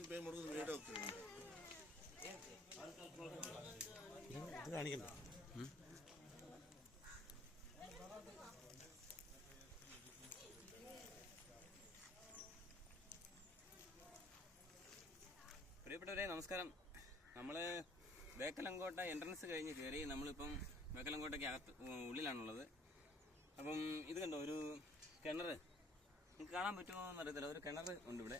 Pay ಮಾಡಿದ್ರೆ late ಆಗ್ತದೆ ഇത് കാണിക്കണ്ട പ്രിയപ്പെട്ടവരെ നമസ്കാരം നമ്മൾ ബേക്കലങ്കോട്ട എൻട്രൻസ് കഴിഞ്ഞ് കയറി നമ്മളിപ്പം ബേക്കലങ്കോട്ടയ്ക്ക് അകത്ത് ഉ- ഉള്ളിലാണുള്ളത് അപ്പം ഇത് കണ്ടോ ഒരു കിണർ നിങ്ങൾക്ക് കാണാൻ പറ്റുമോ എന്നറിയത്തില്ല ഒരു കിണർ ഉണ്ട് ഇവിടെ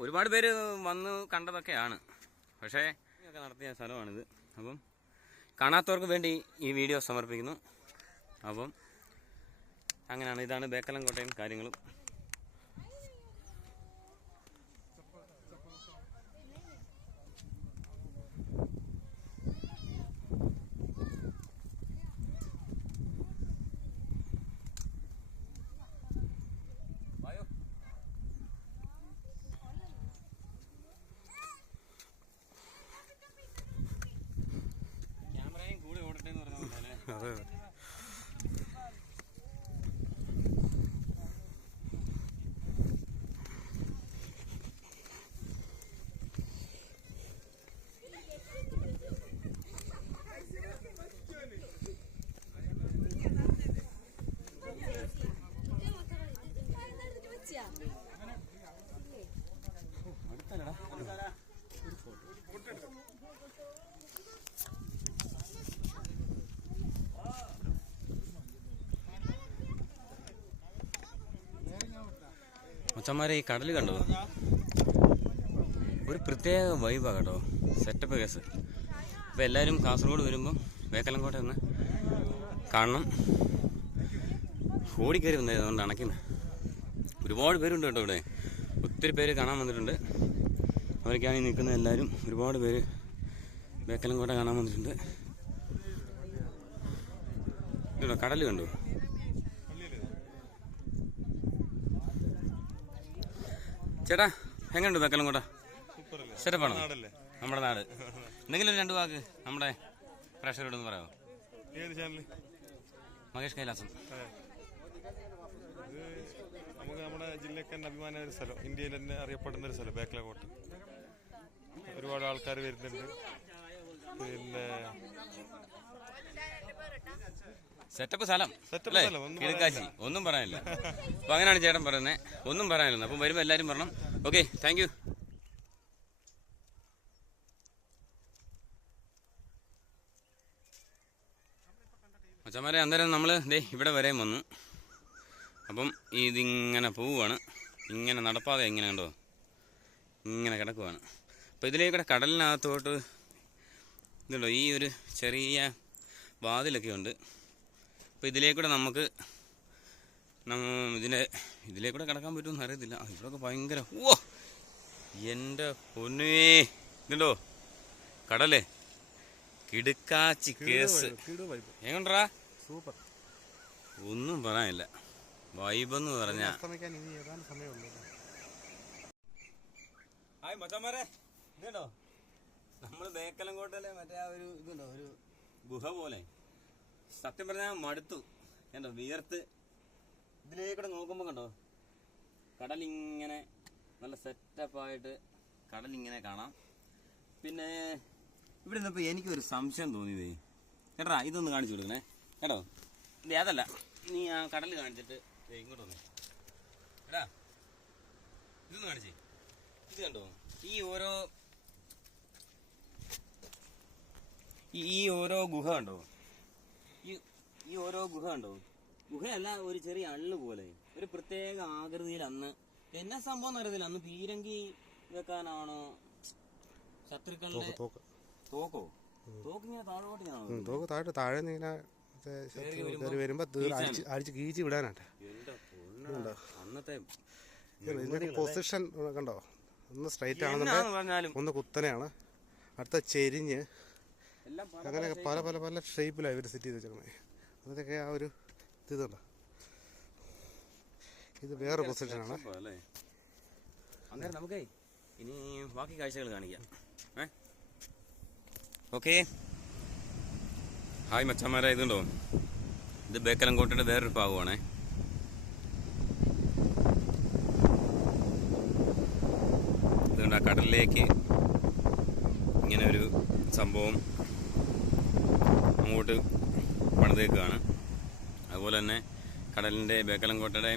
ഒരുപാട് പേര് വന്ന് കണ്ടതൊക്കെയാണ്. പക്ഷേ ഒക്കെ നടത്തിയ സ്ഥലമാണിത്. അപ്പം കാണാത്തവർക്ക് വേണ്ടി ഈ വീഡിയോ സമർപ്പിക്കുന്നു. അപ്പം അങ്ങനെയാണ് ഇതാണ് ബേക്കലം കോട്ടയും കാര്യങ്ങളും വായോ ക്യാമറയും കൂടി ഓടട്ടെ എന്ന് പറഞ്ഞ പോലെ അതെ ഈ കടൽ കണ്ടോ? ഒരു പ്രത്യേക വൈബാണ് കേട്ടോ. സെറ്റപ്പ് കേസ് അപ്പോൾ എല്ലാവരും കാസർഗോഡ് വരുമ്പം വേക്കലങ്കോട്ട ഒന്ന് കാണണം. ഓടിക്കയറി വന്നത് അതുകൊണ്ട് അണയ്ക്കുന്നത് ഒരുപാട് പേരുണ്ട് കേട്ടോ ഇവിടെ. ഒത്തിരി പേര് കാണാൻ വന്നിട്ടുണ്ട്. അവരൊക്കെയാണ് ഈ നിൽക്കുന്ന എല്ലാവരും ഒരുപാട് പേര് വേക്കലങ്കോട്ട കാണാൻ വന്നിട്ടുണ്ട്. കടൽ കണ്ടോ? ചേട്ടാ എങ്ങനെയുണ്ട് ബേക്കലങ്കോട്ട സെറ്റപ്പാണോ നമ്മുടെ നാട്. എന്തെങ്കിലും രണ്ടു വാക്ക് നമ്മുടെ പ്രേക്ഷകരോട് ഒന്ന് പറയാമോ? ഏത് മഹേഷ് കൈലാസം. നമുക്ക് നമ്മുടെ ജില്ലയ്ക്ക് തന്നെ അഭിമാന ഒരു സ്ഥലം. ഇന്ത്യയിൽ തന്നെ അറിയപ്പെടുന്ന ഒരു സ്ഥലം ബേക്കല കോട്ട. ഒരുപാട് ആൾക്കാർ വരുന്നുണ്ട്. പിന്നെ സെറ്റപ്പ് സ്ഥലം. അല്ലേ? സ്ഥലം, ഒന്നും പറയാനില്ല. അപ്പൊ അങ്ങനെയാണ് ചേട്ടൻ പറയുന്നത് ഒന്നും പറയാനില്ല. അപ്പം വരുമ്പോൾ എല്ലാവരും പറയണം ഓക്കെ താങ്ക് യു അച്ഛന്മാരെ അന്നേരം നമ്മൾ ദേ ഇവിടെ വരെയും വന്നു. അപ്പം ഇതിങ്ങനെ പോവുകയാണ് ഇങ്ങനെ നടപ്പാതെ ഇങ്ങനെ കണ്ടോ? ഇങ്ങനെ കിടക്കുവാണ്. അപ്പോൾ ഇതിലേക്കൂടെ കടലിനകത്തോട്ട് ഇതുണ്ടോ? ഈ ഒരു ചെറിയ വാതിലൊക്കെ ഉണ്ട്. അപ്പോൾ ഇതിലേക്കൂടെ നമുക്ക് ഇതിനെ ഇതിലേക്കൂടെ കിടക്കാൻ പറ്റുമെന്ന് അറിയത്തില്ല. ഇവിടെയൊക്കെ ഭയങ്കര ഓ എന്റെ പൊന്നേ! ഇതുണ്ടോ? കടലേ? കിടുക്കാച്ചി കേസ്. എങ്ങണ്ടാ സൂപ്പർ. ഒന്നും പറയാനില്ല. വൈബെന്ന് പറഞ്ഞ. ഹായ് മച്ചന്മാരെ. ഇതുണ്ടോ? നമ്മൾ ബേക്കലങ്കോട്ടയിലെ മറ്റേ ആ ഒരു ഇതുണ്ടോ? ഒരു ഗുഹ പോലെ. സത്യം പറഞ്ഞാൽ മടുത്തു. കണ്ടോ വിയർത്ത്. ഇതിലേക്കൂടെ നോക്കുമ്പോൾ കണ്ടോ കടലിങ്ങനെ നല്ല സെറ്റപ്പായിട്ട് കടലിങ്ങനെ കാണാം. പിന്നെ ഇവിടെ നിന്നപ്പോൾ എനിക്കൊരു സംശയം തോന്നിയതേ കേട്ടാ ഇതൊന്ന് കാണിച്ചു കൊടുക്കണേ. കേട്ടോ ഇത് അതല്ല നീ ആ കടൽ കാണിച്ചിട്ട് ഇങ്ങോട്ട് വന്നേ. എടാ ഇതൊന്ന് കാണിച്ചേ. ഇത് കണ്ടോ ഈ ഓരോ ഈ- ഓരോ ഗുഹ കണ്ടോ? ഈ ഓരോ ഗുഹ ഉണ്ടോ ഗുഹയല്ല ഒരു ചെറിയ അള്ളു പോലെ. ഒരു പ്രത്യേക ആകൃതിയിൽ അന്ന്. എന്നാ സംഭവം അറിയത്തില്ല അന്ന് പീരങ്കി വെക്കാനാണോ ശത്രുക്കളുടെ തോക്ക് തോക്കോ. തോക്ക്? ഇങ്ങനെ താഴോട്ട് ഞാൻ തോക്ക് താഴെ താഴെ ഇങ്ങനെ കയറി വരുമ്പോ അടിച്ച് കീച്ച് വിടാനാട്ടെ. അന്നത്തെ പൊസിഷൻ കണ്ടോ? ഒന്ന് സ്ട്രൈറ്റ് ആണെന്നുണ്ടെങ്കിൽ ഒന്ന് കുത്തനെയാണ്. അടുത്ത ചെരിഞ്ഞ്. അങ്ങനെ പല പല പല ഷേപ്പിലാണ് ഇവർ സെറ്റ് ചെയ്ത് വെച്ചേക്കണേ. അതൊക്കെ ആ ഒരു ഇത് ഇതുണ്ട് ഇത് വേറെ പൊസിഷനാണ്. അന്നേരം നമുക്കേ ഇനി ബാക്കി കാഴ്ചകൾ കാണിക്കാം. ഓക്കെ. ഹായ് മച്ചന്മാരെ ഇതുണ്ടോ? ഇത് ബേക്കലങ്കോട്ടയുടെ വേറൊരു ഭാഗമാണേ. ഇതുകൊണ്ട് ആ കടലിലേക്ക് ഇങ്ങനെ ഒരു സംഭവം അങ്ങോട്ട് പണിതേക്കാണ് അതുപോലെ തന്നെ കടലിന്റെ ബേക്കലംകോട്ടയുടെ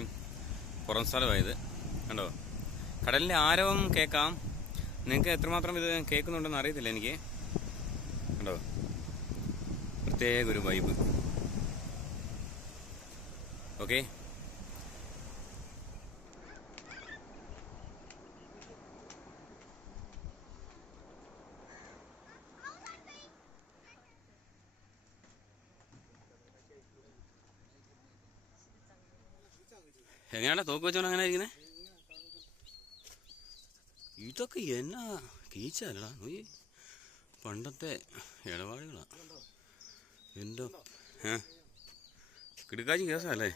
പുറം സ്ഥലമായത്. കണ്ടോ? കടലിന്റെ ആരവം കേൾക്കാം. നിങ്ങൾക്ക് എത്രമാത്രം ഇത് കേൾക്കുന്നുണ്ടെന്ന് അറിയത്തില്ല എനിക്ക്. കണ്ടോ? പ്രത്യേക ഒരു വൈബ് ഓക്കെ എങ്ങനെയാടാ തോക്ക് വെച്ചോണ്ട് അങ്ങനെ ഇരിക്കുന്നത് ഇതൊക്കെ എന്നാ കീച്ചല്ലടാ പണ്ടത്തെ ഇടപാടുകളാ. എന്തോ ഏ? കിടക്കാച്ചി കേസല്ലേ